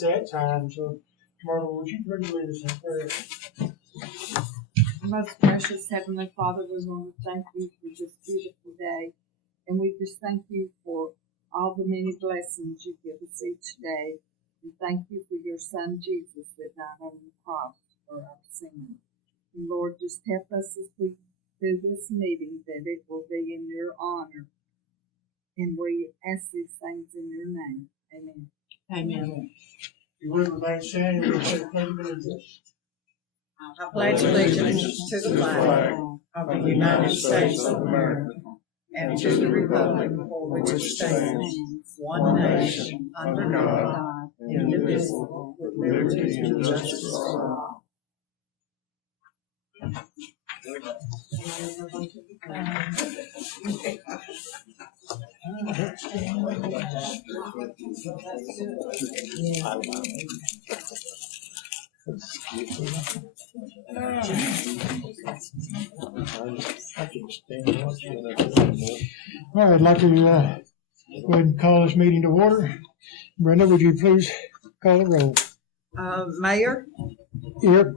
set time. So, Myrtle, would you please lead us in prayer? Most precious Heavenly Father, we want to thank you for this beautiful day. And we just thank you for all the many blessings you give us each day. And thank you for your Son, Jesus, that died on the cross for our sins. And Lord, just help us as we do this meeting, that it will be in your honor. And we ask these things in your name. Amen. Amen. You would remain standing and say the pledge of allegiance. I pledge allegiance to the flag of the United States of America and to the republic for which it stands, one nation, under God, indivisible, with liberty and justice for all. All right, I'd like to go ahead and call this meeting to order. Brenda, would you please call the roll? Mayor? Here.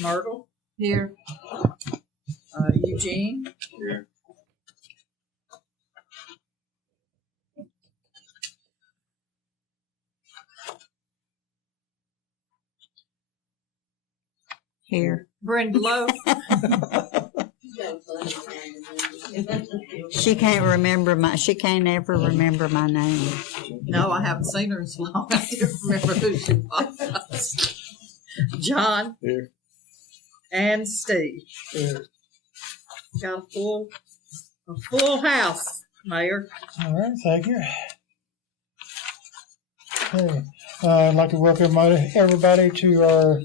Myrtle? Here. Eugene? Here. Here. Brenda Lowe? She can't ever remember my name. No, I haven't seen her in so long. I can't remember who she was. John? Here. And Steve? Here. Got a full house, Mayor. All right, thank you. Okay, I'd like to welcome everybody to our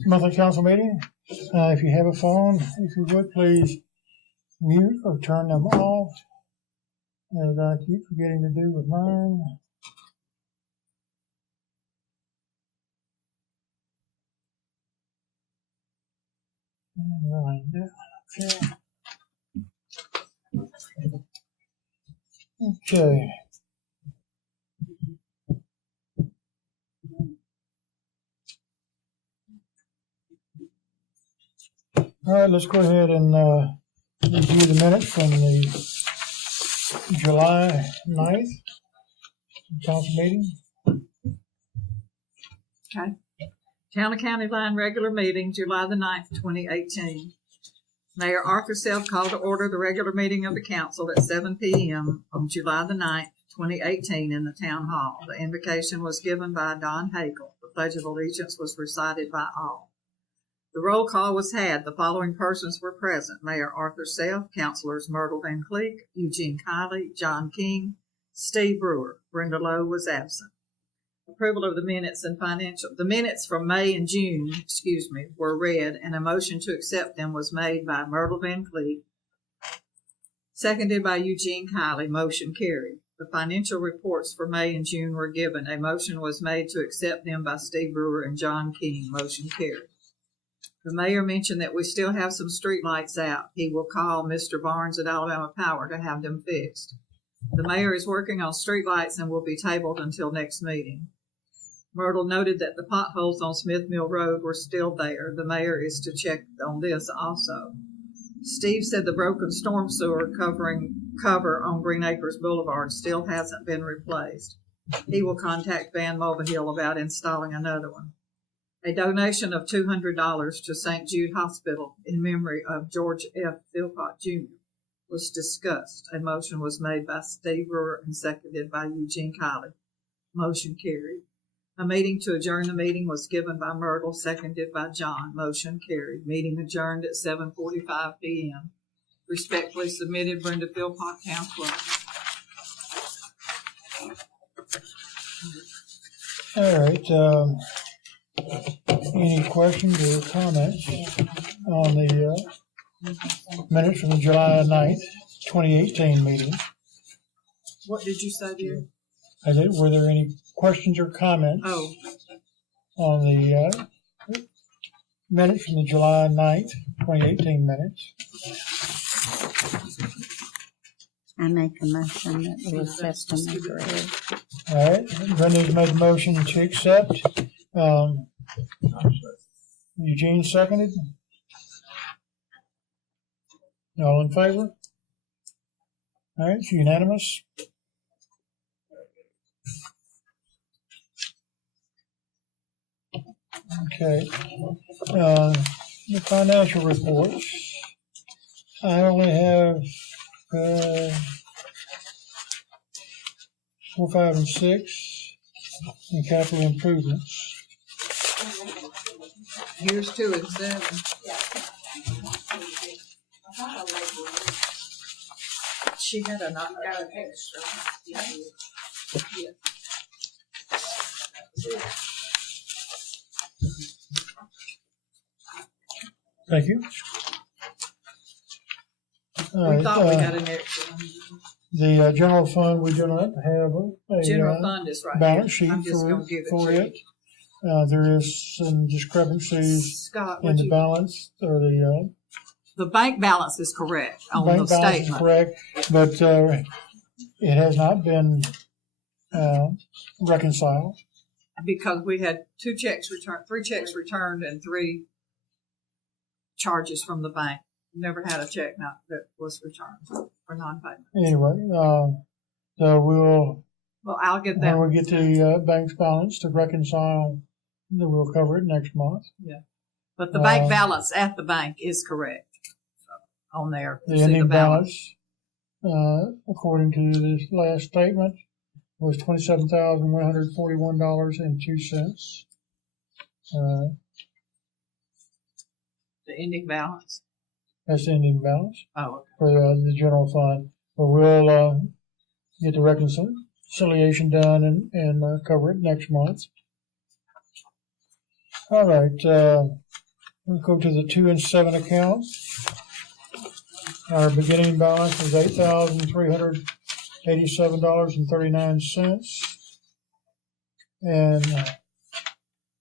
monthly council meeting. If you have a phone, if you would, please mute or turn them off, as I keep forgetting to do with mine. Right. Okay. All right, let's go ahead and review the minutes from the July 9th council meeting. Okay. Town of County-Line regular meeting, July the 9th, 2018. Mayor Arthur Self called to order the regular meeting of the council at 7 p.m. on July the 9th, 2018 in the town hall. The invocation was given by Don Hagel. The Pledge of Allegiance was recited by all. The roll call was had. The following persons were present: Mayor Arthur Self, Councilors Myrtle Van Cleek, Eugene Kiley, John King, Steve Brewer. Brenda Lowe was absent. Approval of the minutes and the minutes from May and June, were read, and a motion to accept them was made by Myrtle Van Cleek, seconded by Eugene Kiley. Motion carried. The financial reports for May and June were given. A motion was made to accept them by Steve Brewer and John King. Motion carried. The mayor mentioned that we still have some street lights out. He will call Mr. Barnes at Alabama Power to have them fixed. The mayor is working on street lights and will be tabled until next meeting. Myrtle noted that the potholes on Smith Mill Road were still there. The mayor is to check on this also. Steve said the broken storm sewer cover on Green Acres Boulevard still hasn't been replaced. He will contact Van Mulvihill about installing another one. A donation of $200 to St. Jude Hospital in memory of George F. Philpott, Jr. was discussed. A motion was made by Steve Brewer and seconded by Eugene Kiley. Motion carried. A meeting to adjourn the meeting was given by Myrtle, seconded by John. Motion carried. Meeting adjourned at 7:45 p.m. Respectfully submitted, Brenda Philpott, Town Clerk. All right. Any questions or comments on the minutes from the July 9th, 2018 meeting? What did you say, dear? Were there any questions or comments on the minutes from the July 9th, 2018 minutes? I make a motion that we accept them as read. All right, Brenda's made a motion to accept. Eugene seconded. All in favor? All right, it's unanimous. Okay. The financial reports. I only have 4, 5, and 6 in capital improvements. Here's 2 and 7. She had a not got an extra. Yeah. Thank you. We thought we had an extra one. The general fund, we do not have a General fund is right balance here. sheet I'm just gonna give it for to it. There is some discrepancies Scott, in the balance, or the bank balance is correct on bank the balance is statement. correct, but it has not been reconciled. Because we had 3 checks returned, and 3 charges from the bank. Never had a check that was returned for non-payment. Anyway, so Well, I'll get that. when we get the bank's balance to reconcile, then we'll cover it next month. Yeah. But the bank balance at the bank is correct. So, on there. The See ending balance, according to this last statement, was $27,141.02. The ending balance. That's the ending balance Oh, okay. for the general fund. But we'll get the reconciliation done and cover it next month. All right, we'll go to the 2 and 7 accounts. Our beginning balance was $8,387.39, and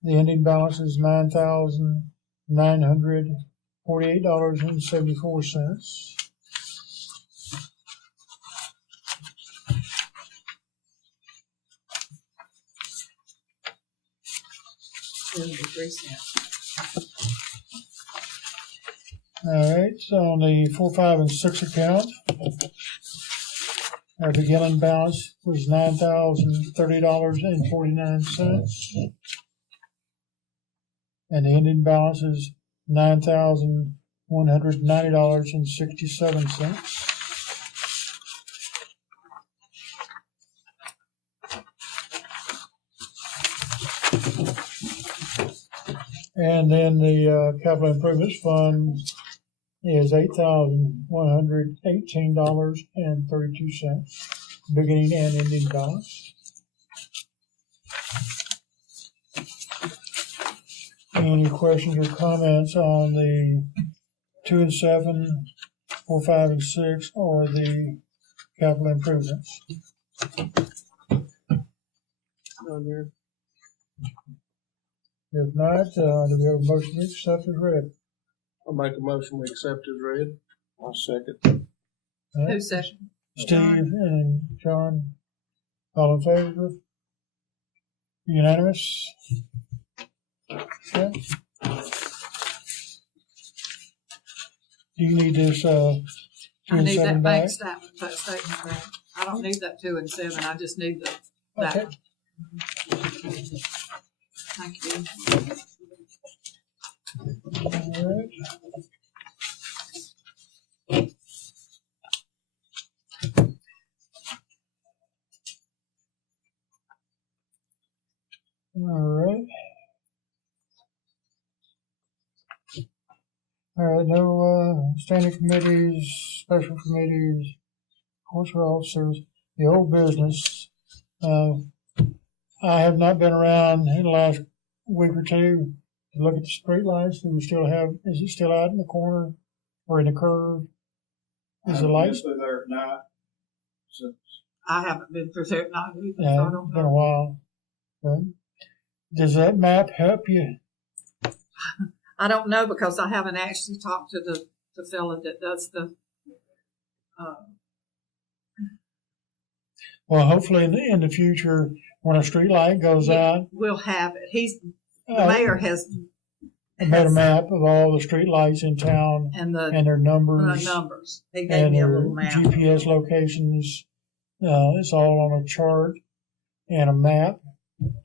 the ending balance is $9,948.74. All right, so on the 4, 5, and 6 account, our beginning balance was $9,030.49, and the ending balance is $9,190.67. And then the capital improvements fund is $8,118.32, beginning and ending balance. Any questions or comments on the 2 and 7, 4, 5, and 6, or the capital improvements? If not, do we have a motion to accept as read? I'll make a motion we accept as read. I'll second. All right. Who's second? Steve and John, all in favor? Unanimous? Okay. Do you need this, 2 I and need 7 that back? bank statement back. I don't need that 2 and 7. I just need that. Okay. Thank you. All right. All right. All right, no standing committees, special committees, course officers, the old business. I have not been around in the last week or two to look at the street lights. Do we still have, is it still out in the corner or in the curve? Is the lights? There at night. I haven't been through there at night either. Yeah, So I it's don't been a know. while. Does that map help you? I don't know because I haven't actually talked to the fellow that does the Well, hopefully in the future, when a street light goes out, We'll have it. The uh, mayor has made a map of all the street lights in town and the and their numbers numbers. He gave and me a their little map. GPS locations. It's all on a chart and a map,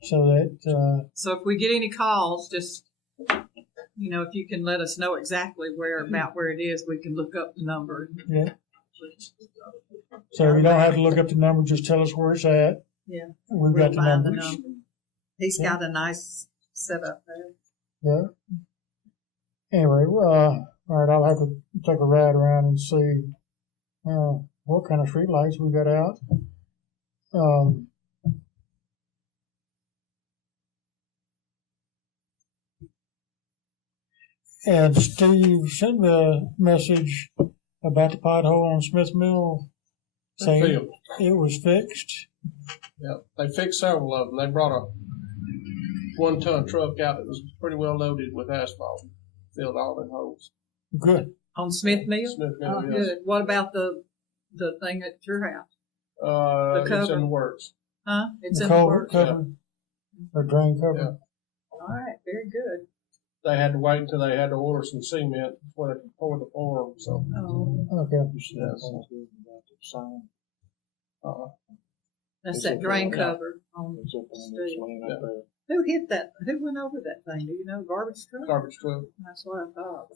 so that So if we get any calls, just, if you can let us know exactly about where it is, we can look up the number. yeah. So you don't have to look up the number; just tell us where it's at. Yeah. We've got the find numbers. number. He's Yeah. got a nice setup there. Yeah. Anyway, all right, I'll have to take a ride around and see what kind of street lights we got out. And Steve sent me a message about the pothole on Smith Mill, saying Field. it was fixed. Yeah, they fixed several of them. They brought a 1-ton truck out that was pretty well loaded with asphalt, filled all them holes. Good. On Smith Mill? Smith Mill, Oh, yes. good. What about the thing at your house? It's cover. in the works. Huh? It's The in the culvert works. cover, or drain cover. Yeah. All right, very good. They had to wait until they had to order some cement before they could pour the form. So, Oh, Okay. yes. that's that drain cover on the street. Who hit that? Who went over that thing? Do you know? Garbage truck? Garbage truck. That's what I thought.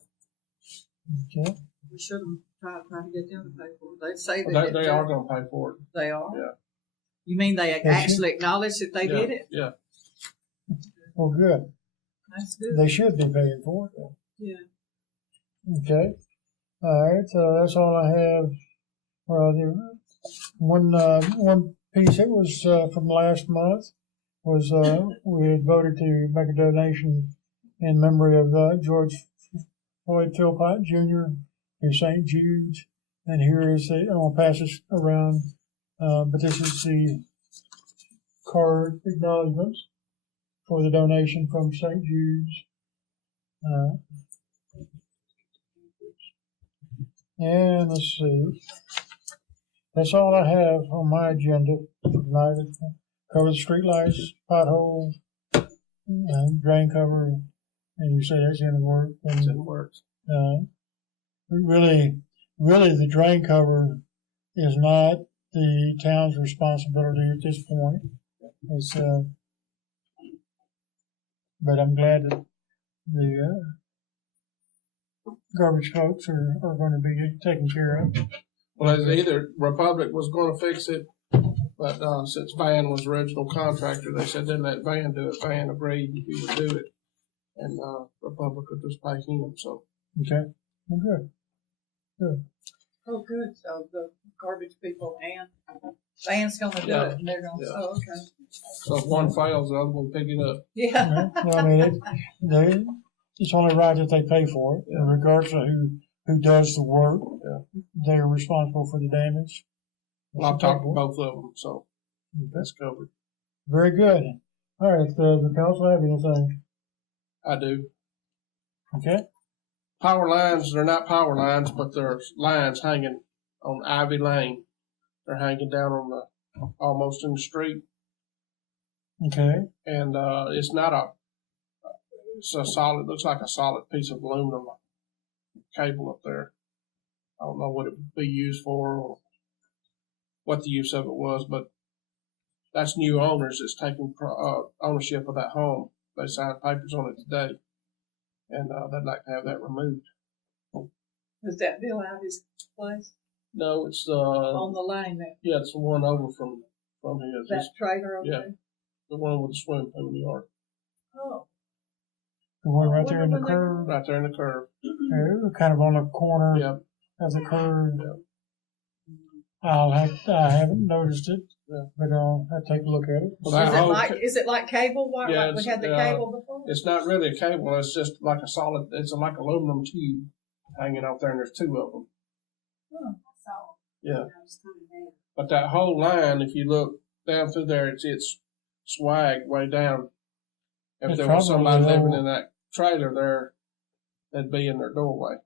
Okay. We should have tried to get them to pay for it. They say They are going to pay for it. They are? Yeah. You mean they actually acknowledged that they Yeah, did it? Yeah. Well, good. That's good. They should be paying for it. Yeah. Okay. All right. That's all I have. Well, the one piece that was from last month was we had voted to make a donation in memory of George Floyd Philpott Jr. to St. Jude's, and here is the. I'm gonna pass this around, but this is the card acknowledgement for the donation from St. Jude's. And let's see. That's all I have on my agenda for tonight. It covers streetlights, potholes, drain cover, and you say that's in the work. It's in the works. Really, the drain cover is not the town's responsibility at this point. It's, but I'm glad that the garbage folks are going to be taken care of. Well, it's either Republic was going to fix it, but since Van was the original contractor, they said they'd let Van do it. Van agreed he would do it, and Republic would just pay him. So Okay, well, good. Oh, good. So the garbage people and Van's going to do Yeah. it, and they're going to. Yeah. Oh, okay. so if one fails, the other one pick it up. Yeah. Well, I mean, it's only right that they pay for it, in regards to who does the work. Yeah. They are responsible for the damage. Well, I've talked to both of them, so Okay. that's covered. Very good. All right, does the council have anything? I do. Okay. Power lines, they're not power lines, but there's lines hanging on Ivy Lane. They're hanging down on the, almost in the street. Okay. And, it's a solid, looks like a solid piece of aluminum cable up there. I don't know what it would be used for or what the use of it was, but that's new owners that's taking, ownership of that home. They signed papers on it today. And, they'd like to have that removed. Is that Bill Ivy's place No, it's on the lane? yeah, it's the one over from his. That trailer over Yeah. there? The one with the swimming pool in the yard. Oh. The one right there in the Wonder when curve, Right there in the curve. kind of on the corner Yeah. of the curve. Yeah. I haven't noticed it, Yeah. but I'll take a look at it. Well, that whole Is it like cable wire, Yeah, like we had the it's, cable before? it's not really a cable, it's just like a solid, it's like aluminum tube hanging out there and there's two of them. Yeah. But that whole line, if you look down through there, it's swag way down. If It's there was probably somebody the living old- in that trailer there, they'd be in their doorway.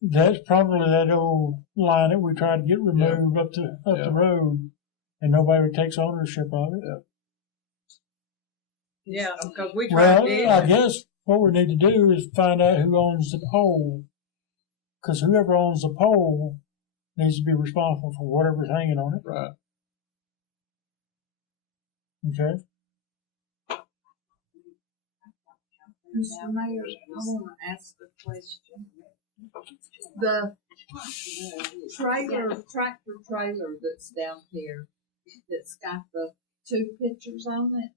That's probably that old line that we tried to get removed up the road. and nobody takes ownership of it. Yeah, because we tried Well, it. I guess what we need to do is find out who owns the pole. Because whoever owns the pole needs to be responsible for whatever's hanging on it. Right. Okay? Mr. Mayor, I want to ask a question. The tractor trailer that's down here, that's got the two pictures on it,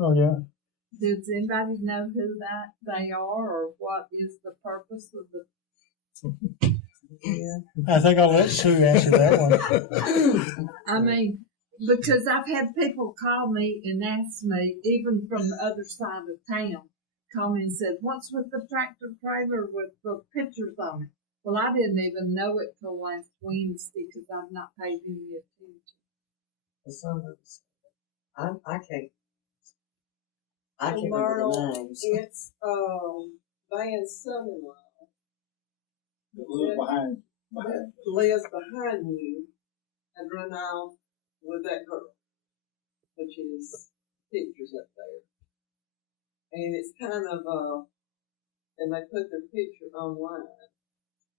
Oh, yeah. does anybody know who they are, or what is the purpose of the? I think I'll let Sue answer that one. I mean, because I've had people call me and ask me, even from the other side of town, call me and said, "What's with the tractor trailer with the pictures on it?" Well, I didn't even know it till last Wednesday because I've not paid any attention. I can't remember the names. It's, Van's son-in-law. That lives behind you and run off with that girl, which is pictures up there. And it's kind of, and they put their picture online.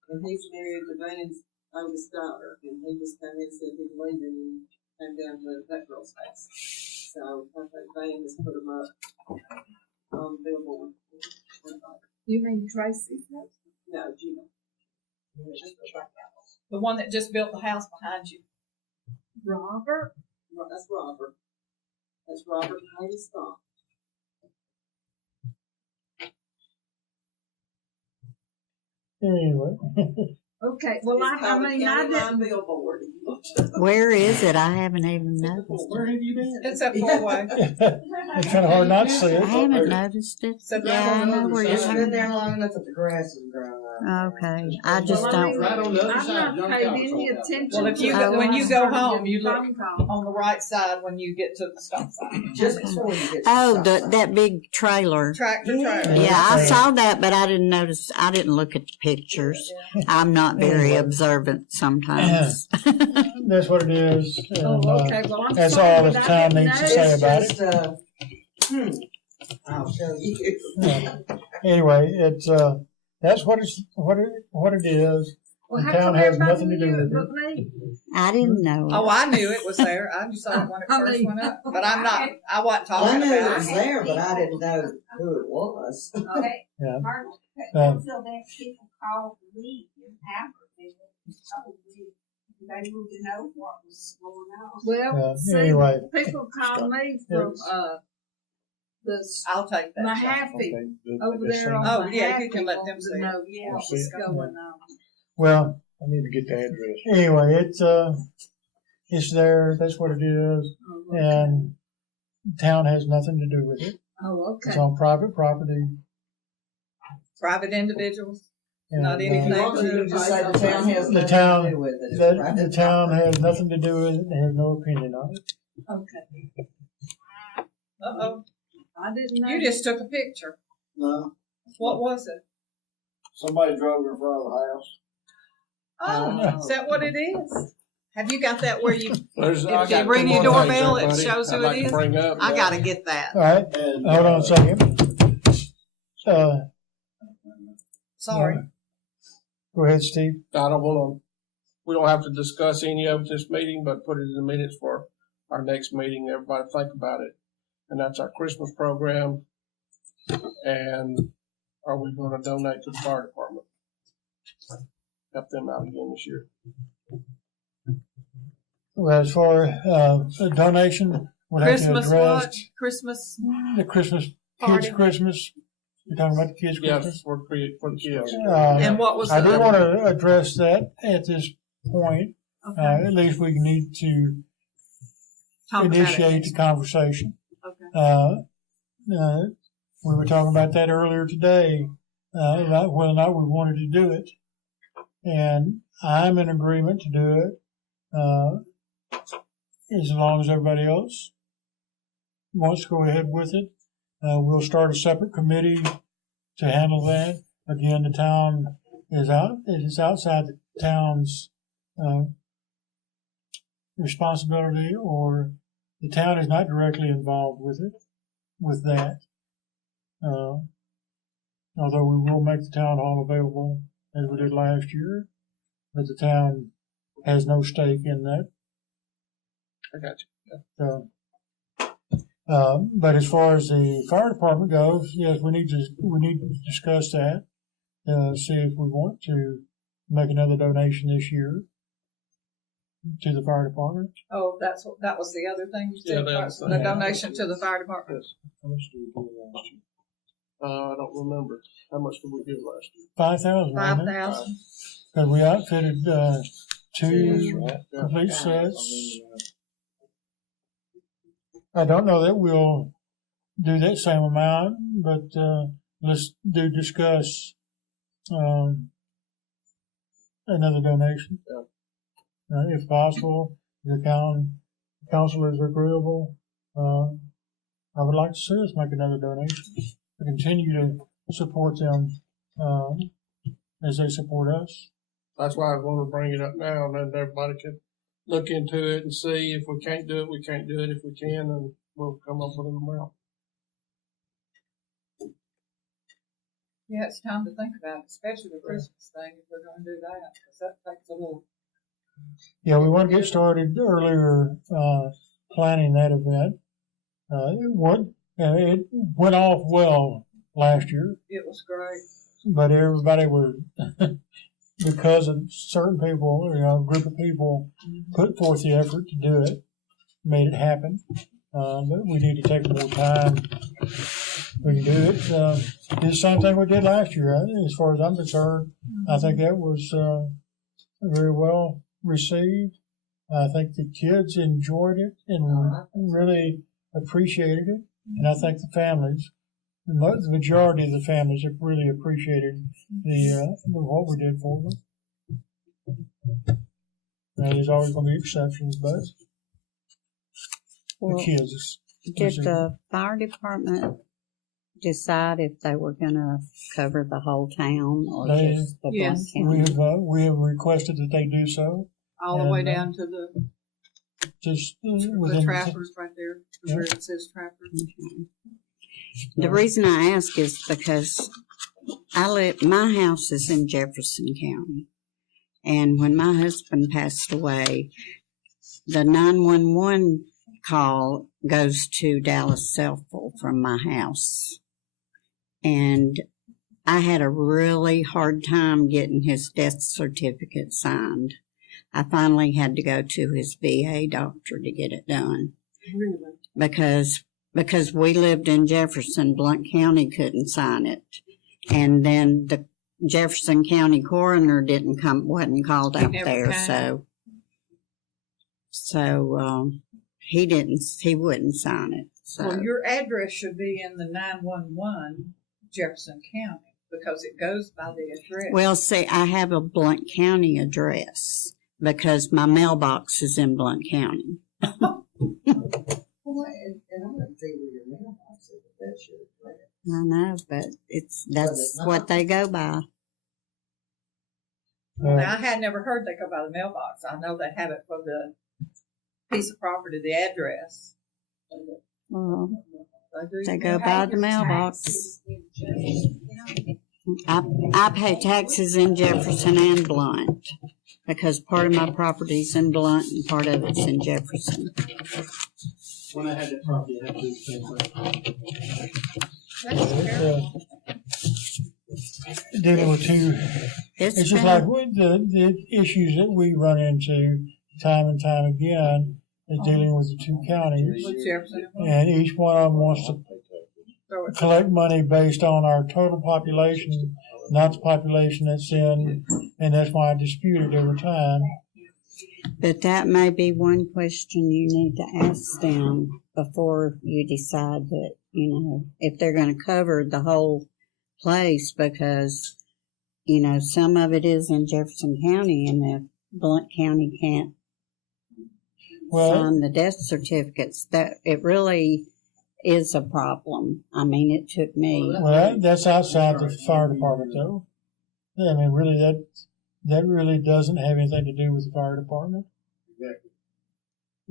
And he's married to Van's oldest daughter, and he just came in and said he's leaving and came down to that girl's house. So I think Van has put them up on billboard. You mean Tracy's house? No, Gina. The one that just built the house behind you. Robert? That's Robert. That's Robert Hayes Scott. Anyway. Okay, well, I mean, I didn't. Billboard. Where is it? I haven't even noticed. Where have you been? It's that four-way. It's kind of hard not to see I it. haven't noticed it. So Yeah, I know where you're It's been talking there about. long enough that the grass is growing up. Okay, I just Well, I mean, don't. Right on the other I've side, not John paid Calvin's any all out there. attention. Well, if you to go- it. when you I go started home, getting you look phone calls. On the right side when you get to the stop sign. Just before you get to Oh, the stop. that big trailer. Tractor Yeah. trailer. Yeah, I saw that, but I didn't notice. I didn't look at the pictures. I'm not very observant sometimes. That's what it is. And, Oh, okay, well, I'm that's sorry, all the but I town didn't needs to know. say It's about it. just, I'll show you. Anyway, it's that's what it is. Well, The how town come has everybody nothing to do knew with it it. but me? I didn't know. Oh, I knew it was there. I just saw it when it I first mean- went up. But I wasn't Well, I talking knew it about was it. there, but I didn't know who it was. Okay. Yeah. Until that people called me in Amber, they told me they wanted to know what was going on. Well, see, Anyway. people call me from, I'll take that. Mahaffey over there on Oh, Mahaffey. yeah, you can let them wanted see to it. know Yeah. what was going on. Well, I need to get the address. anyway, it's there. That's what it is, Oh, okay. and the town has nothing to do with it. Oh, It's okay. on private property. Private individuals. And, Not anything. As long as you can just say the town has The nothing town- to do with it. It's the private town property. has nothing to do with it. They have no opinion on it. Okay. Uh-oh. I didn't know. You just took a picture. No, What was it? somebody drove in front of the house. Oh, is that what it is? Have you got that where you, There's, I if you got ring two your more things doorbell, there, it buddy, shows who I'd it like to is? bring up. I gotta get that. All right, And, hold on a second. Sorry. Go ahead, Steve. I don't want to, we don't have to discuss any of this meeting, but put it in the minutes for our next meeting. Everybody think about it. And that's our Christmas program. And are we going to donate to the fire department? Help them out again this year. Well, as far a donation, we'll have to Christmas address what? Christmas the Christmas party. kids' Christmas. You're talking about the kids' Yes, Christmas. for the kids. And what was I do the, want to address that at this point. okay, At least we need to talk about initiate it. the conversation. Okay. We were talking about that earlier today, about whether or not we wanted to do it. And I'm in agreement to do it, as long as everybody else wants to go ahead with it. We'll start a separate committee to handle that. Again, the town is outside the town's, responsibility, or the town is not directly involved with it, with that. Although we will make the town hall available as we did last year, but the town has no stake in that. I got you. But as far as the fire department goes, yes, we need to discuss that, see if we want to make another donation this year to the fire department. Oh, that was the other thing you Yeah, said, that was the the- donation to the fire department. Yes. I don't remember. How much did we give last year? 5,000, wasn't it? 5,000. Because we outfitted, two Yeah. complete sets. I don't know that we'll do that same amount, but, let's discuss, another donation. Yeah. If possible, the council is agreeable, I would like to see us make another donation to continue to support them, as they support us. That's why I want to bring it up now, and then everybody can look into it and see if we can't do it, we can't do it. If we can, then we'll come up with an amount. Yeah, it's time to think about it, especially the Christmas thing, if we're gonna do that, because that takes a little. Yeah, we want to get started earlier, planning that event. It went off well last year, It was great. but everybody was, because of certain people, a group of people put forth the effort to do it, made it happen. But we need to take more time. We can do it. Do the same thing we did last year. As far as I'm concerned, I think that was, very well received. I think the kids enjoyed it and really appreciated it. And I think the families, the majority of the families have really appreciated what we did for them. Now, there's always going to be exceptions, but Well, the kids. did the fire department decide if they were gonna cover the whole town or They- just the Yes. Blunt County? We have requested that they do so. All the way And, down to the Within trappers right there, where it says trappers. The reason I ask is because my house is in Jefferson County. And when my husband passed away, the 911 call goes to Dallas Selfville from my house. And I had a really hard time getting his death certificate signed. I finally had to go to his VA doctor to get it done. Really? Because we lived in Jefferson, Blount County couldn't sign it. And then the Jefferson County coroner wasn't called out never there, came. so he wouldn't sign it. So Well, your address should be in the 911 Jefferson County, because it goes by the address. well, see, I have a Blount County address because my mailbox is in Blount County. Well, and I'm gonna see where your mailbox is, but that's your plan. I know, but that's what they go by. Now, I had never heard they go by the mailbox. I know they have it for the piece of property, the address. Well, do. they go by the mailbox. I pay taxes in Jefferson and Blount because part of my property's in Blount and part of it's in Jefferson. When I had that property, I had to do the same thing. Dealing with two. It's just been- like the issues that we run into time and time again is dealing with the two counties. With Jefferson. And each one of them wants to So it's- collect money based on our total population, not the population that's in, and that's why I dispute it every time. But that may be one question you need to ask them before you decide that, if they're going to cover the whole place, because, some of it is in Jefferson County, and if Blount County can't sign the death certificates, that it really is a problem. I mean, it took me. Well, that's outside the fire department, though. I mean, really, that really doesn't have anything to do with the fire department. Exactly.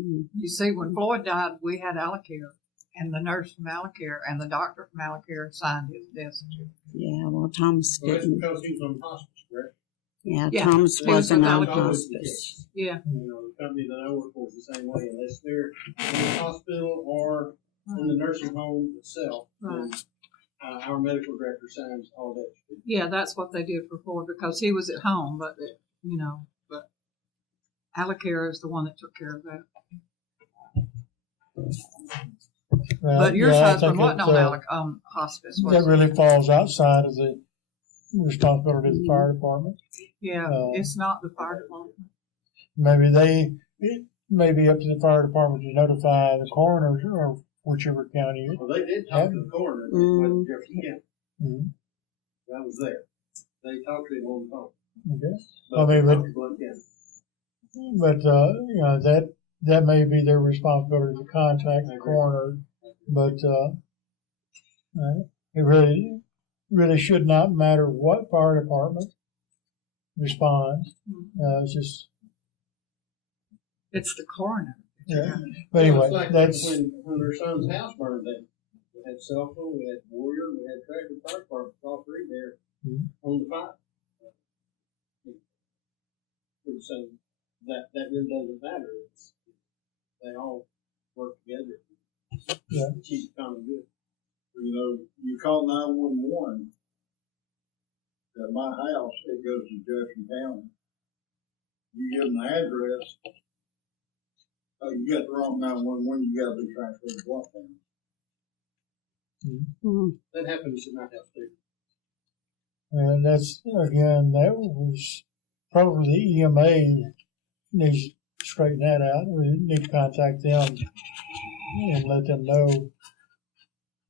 You see, when Floyd died, we had Alacare, and the nurse from Alacare and the doctor from Alacare signed his death certificate. Yeah, well, Thomas So that's didn't. because he was on hospice, correct? Yeah, Yeah, Thomas he was wasn't with on Alacare. hospice. Yeah. You know, the company that I work for is the same way, unless they're in the hospital or in the nursing home itself. then, our medical director signs all that. Yeah, that's what they did for Floyd because he was at home, but but Alacare is the one that took care of that. But your yeah, I husband think wasn't it, on hospice, was that he? really falls outside of the responsibility of the fire department. Yeah, it's not the fire department. It may be up to the fire department to notify the coroner or whichever county it. Well, they did talk to the coroner with Jefferson County. Mm-hmm. I was there. They talked to him on the phone. Okay. But I mean, they talked to Blount County. But that may be their responsibility to contact the coroner, but it really should not matter what fire department responds. It's the coroner. Yeah. But anyway, It's like that's when her son's house burned down. We had cell phone, we had Warrior, we had Tractor Fire Department, all three there on the fire. So that really doesn't matter. They all work together. Yeah. Keep the common good. You know, you call 911 at my house, it goes to Jefferson County. You give them the address. Oh, you got the wrong 911, you gotta be transferred to Blount County. That happens in my house too. and that's again that was probably the EMA needs to straighten that out. We need to contact them and let them know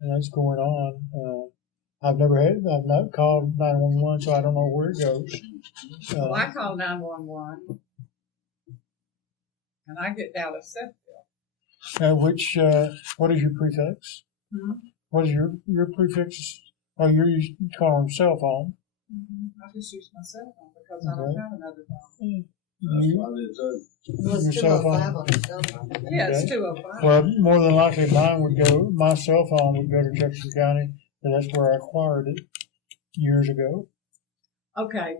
that's going on. I've not called 911, so I don't know where it goes. Well, I call 911, and I get Dallas Seffield. What is your prefix? What is your prefix? Oh, you call them cell phone. I just use my cell phone because I don't have another phone. That's what it is. It was Your cell 205 phone? on his cell phone. Yeah, it's Okay. 205. Well, more than likely my cell phone would go to Jefferson County, and that's where I acquired it years ago. Okay,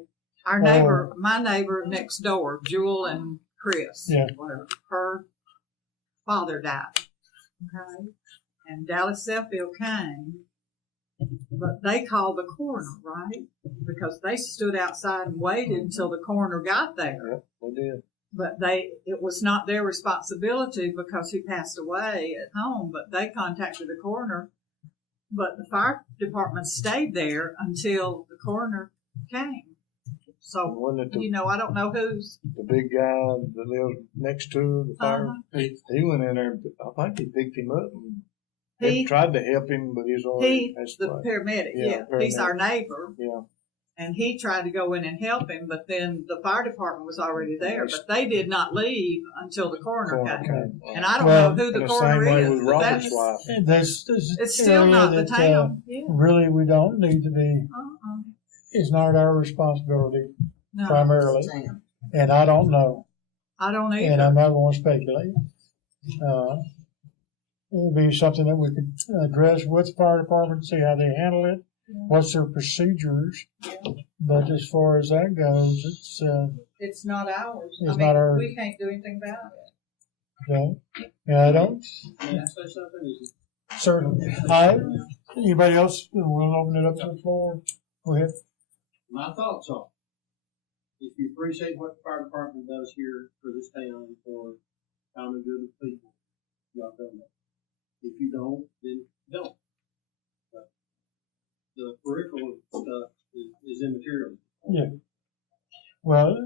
my neighbor next door, Jewel and Chris, Yeah. her father died. Okay, and Dallas Seffield came, but they called the coroner, right? Because they stood outside and waited until the coroner got there. They did. But it was not their responsibility because he passed away at home, but they contacted the coroner. But the fire department stayed there until the coroner came. So, Wasn't it I don't know who's. the big guy that lives next to the fire? Uh-huh. He went in there, I think he picked him up and He- tried to help him, but he's already passed The away. paramedic, Yeah, he's paramedic. our neighbor. Yeah. And he tried to go in and help him, but then the fire department was already there. But they did not leave until the coroner came. And I don't Well, know who the And the coroner same way is. with but Robert's that's, wife. This it's still area not the that, town. Yeah. really, we don't need to be. Uh-uh. It's not our responsibility No, primarily, Damn. and I don't know, I don't and either. I'm not going to speculate. It would be something that we could address with the fire department, see how they handle it, what's their procedures. But as far as that goes, It's not ours. It's not ours. We can't do anything about it. I don't. May I say something? Certainly. Anybody else? We'll open it up to the floor. Go ahead. My thoughts are, if you appreciate what the fire department does here for this town, for common good of people, y'all done that. If you don't, then don't. But the peripheral stuff is immaterial. Yeah. Well,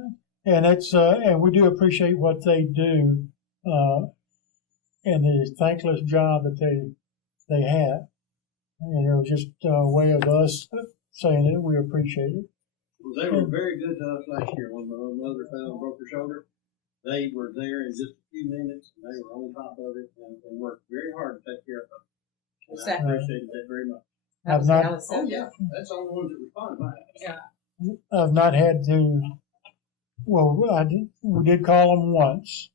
and and we do appreciate what they do, and the thankless job that they have. And it was just a way of us saying that we appreciate it. Well, they were very good to us last year when my mother fell and broke her shoulder. They were there in just a few minutes, and they were on top of it and worked very hard to take care of her. And I appreciated that very much. I've not, Oh, yeah, that's all the ones that responded by it. I've not had to. Well, we did call them once,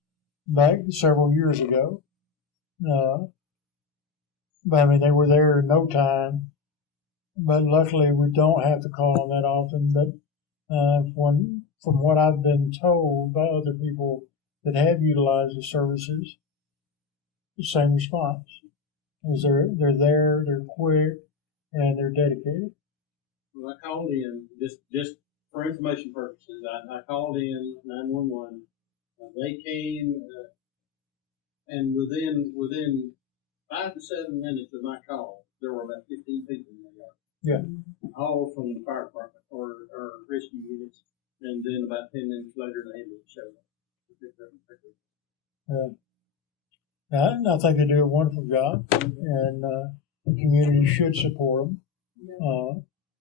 back several years ago. But I mean, they were there in no time. But luckily, we don't have to call them that often. But from what I've been told by other people that have utilized the services, the same response is they're there, they're quick, and they're dedicated. Well, I called in just for information purposes. I called in 911. They came, and within 5 to 7 minutes of my call, there were about 15 people in the yard. Yeah. All from the fire department or rescue units, and then about 10 minutes later, the ambulance showed up. I think they do a wonderful job, and the community should support them.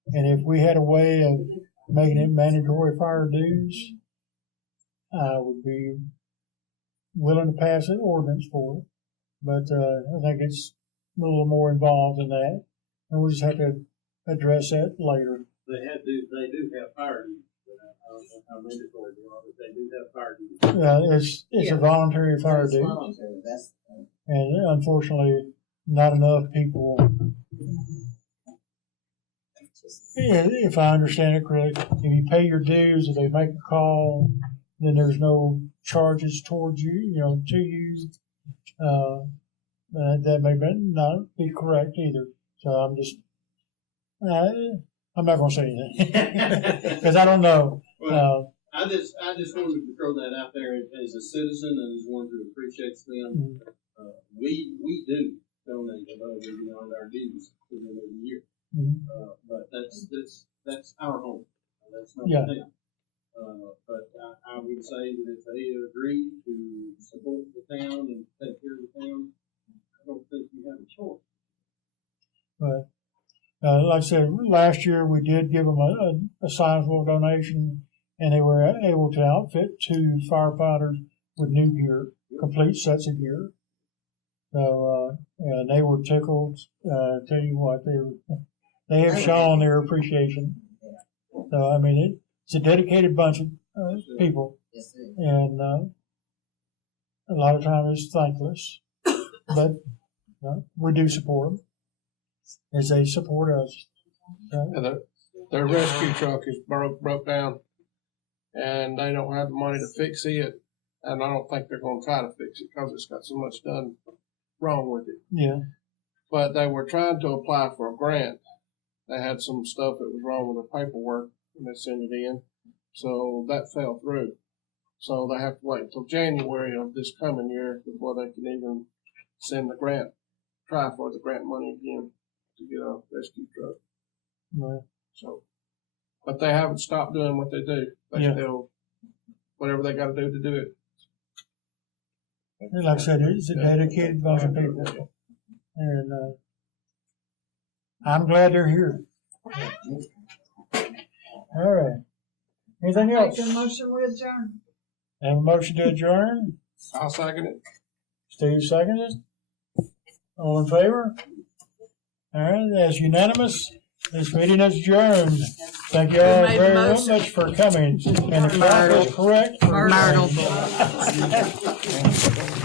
And if we had a way of making it mandatory fire dues, I would be willing to pass an ordinance for it. But I think it's a little more involved than that, and we'll just have to address that later. They do have fire duties. I don't know how mandatory they are, but they do have fire duties. It's a voluntary fire It's duty, voluntary, that's the thing. and unfortunately, not enough people. If I understand it correctly, if you pay your dues, if they make a call, then there's no charges towards you, to you. That may not be correct either. So I'm just, I'm not going to say anything because I don't know. Well, I just wanted to throw that out there as a citizen and as one who appreciates them. We do donate above and beyond our dues to them every year. But that's our home. That's not them. But I would say that if they agree to support the town and take care of the town, I don't think you have a choice. But like I said, last year we did give them a sizable donation, and they were able to outfit 2 firefighters with new gear, complete sets of gear. So, and they were tickled. Tell you what, they have shown their appreciation. So, I mean, it's a dedicated bunch of people, and a lot of times it's thankless, but we do support them as they support us. And their rescue truck is broke down, and they don't have the money to fix it, and I don't think they're going to try to fix it because it's got so much done wrong with it. Yeah. But they were trying to apply for a grant. They had some stuff that was wrong with their paperwork when they sent it in, so that fell through. So they have to wait until January of this coming year before they can even send the grant, try for the grant money again to get a rescue truck. Right. So, but they haven't stopped doing what they do. They still, whatever they got to do it. And like I said, it's a dedicated bunch of people, and I'm glad they're here. All right. Anything else? Make a motion with adjourn. Have a motion to adjourn. I'll second it. Steve seconded. All in favor? All right, that's unanimous. This meeting is adjourned. Thank you all Who made the very motion? much for coming. And the clock is correct. Myrtle. Myrtle.